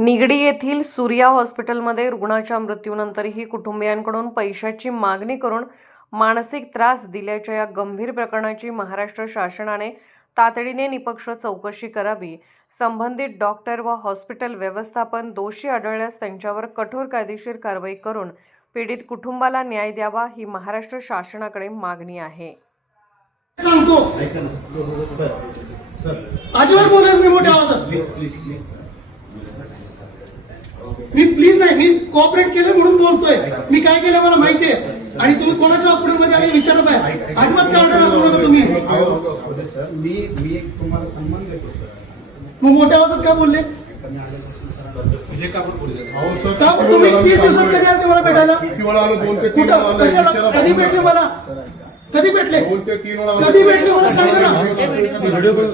निगडी येथील सूर्या हॉस्पिटलमध्ये रुग्णाच्या मृत्यूनंतरही कुटुंबियांकडून पैशाची मागणी करून मानसिक त्रास दिल्याच्या या गंभीर प्रकरणाची महाराष्ट्र शासनाने तातडीने निपक्ष चौकशी करावी. संबंधित डॉक्टर व हॉस्पिटल व्यवस्थापन दोषी आढळल्यास त्यांच्यावर कठोर कायदेशीर कारवाई करून पीडित कुटुंबाला न्याय द्यावा ही महाराष्ट्र शासनाकडे मागणी आहे. सांगतो अजिबात बोलायचं नाही मोठ्या आवाजात. मी प्लीज नाही, मी कोऑपरेट केलं म्हणून बोलतोय. मी काय केलं मला माहिती आहे. आणि तुम्ही कोणाच्या हॉस्पिटलमध्ये आले विचारत आहे. अजिबात काय ऑर्डर करू नका तुम्ही. मी तुम्हाला सन्मान देतो सर. मग मोठ्या आवाजात काय बोलले? तुम्ही 30 दिवसात कधी आले मला भेटायला? कुठं कशाला कधी भेटले मला? कधी भेटले? कधी भेटले मला सांगा ना.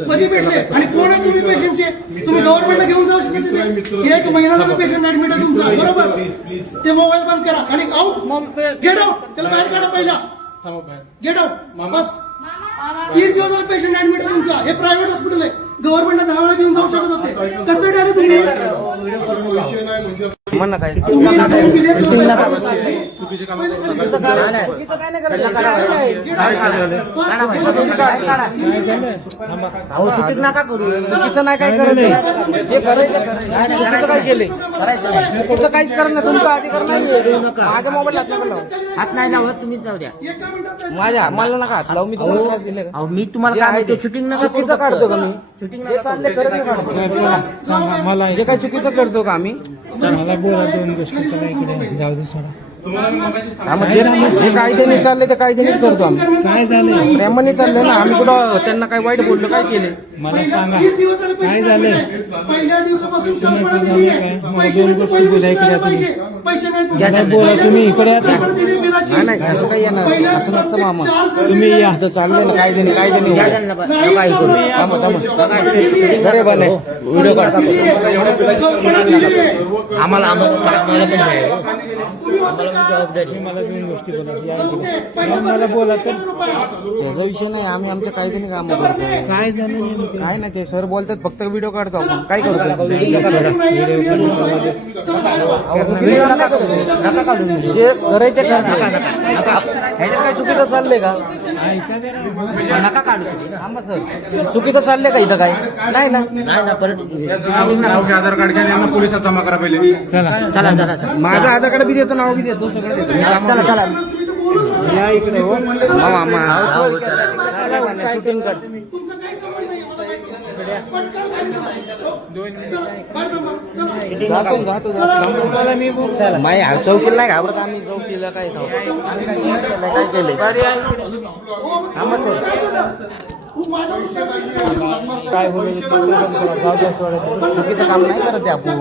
कधी भेटले आणि कोण आहे तुम्ही पेशंटचे? तुम्ही गव्हर्नमेंटला घेऊन जाऊ शकत नाही. एक महिना झाला पेशंट ऍडमिट आहे तुमचा, बरोबर? ते मोबाईल बंद करा आणि आउट, गेट आउट. त्याला बाहेर काढा पहिला. गेट आउट बस. 30 दिवस झाले पेशंट ऍडमिट आहे तुमचा. हे प्रायव्हेट हॉस्पिटल आहे. गव्हर्नमेंटला 10 वेळा घेऊन जाऊ शकत होते. कसं आले तुम्ही? चुकीचं नका करू. चुकीचं नाही काय करायचं. जे करायचं चुकीचं काय केले चुकीचं काहीच करा ना. तुमचा अधिकार नाही. माझ्या मोबाईल हात नाही लावत तुम्ही. जाऊ द्या माझ्या मला नका हात लावू. मी तुम्हाला त्रास दिले का? मी तुम्हाला काय शूटिंग नका. चुकीचं काढतो का मी? शूटिंग चालले करत मला जे काय चुकीचं करतो का आम्ही? मला बोला दोन गोष्टीचं काय इकडे जाऊ दे सोडा. जे कायद्याने चालले ते कायद्यानेच करतो आम्ही. काय झालंय? प्रेमाने चाललंय ना. आम्ही कुठं त्यांना काय वाईट बोललो काय केले? मला सांगा काय झालंय? पहिल्या दिवसापासून मला दोन गोष्टी बोलायच्या तुम्ही. बोला तुम्ही इकडे आता. नाही असं काही येणार असं नसतं मामा. तुम्ही या. आता चाललंय ना कायद्याने बरे बने व्हिडिओ काढतो. आम्हाला जबाबदारी. मला दोन गोष्टी बोला. मला बोला तर. त्याचा विषय नाही. आम्ही आमच्या कायद्याने काम करतो. काय झालं नेमकं? काय नाही ते सर बोलतात फक्त व्हिडिओ काढतो. आपण काय करतो? जे करायचे काय चुकीचं चाललंय का? नका काढू. थांबा सर. चुकीचं चाललंय का इथं? काय नाही ना. नाही ना. परत आधार कार्ड घ्या यांना पोलिसात जमा करा पहिले. चला चला. माझं आधार कार्ड बी देतो, नाव बी देतो, सगळं देतो. चला या इकडे. हो शूटिंग कर. जातो माय चौकीला नाही घाबरत आम्ही. चौकीला काय काय केलंय? काय बोलायचं? चुकीचं काम नाही करत आपण.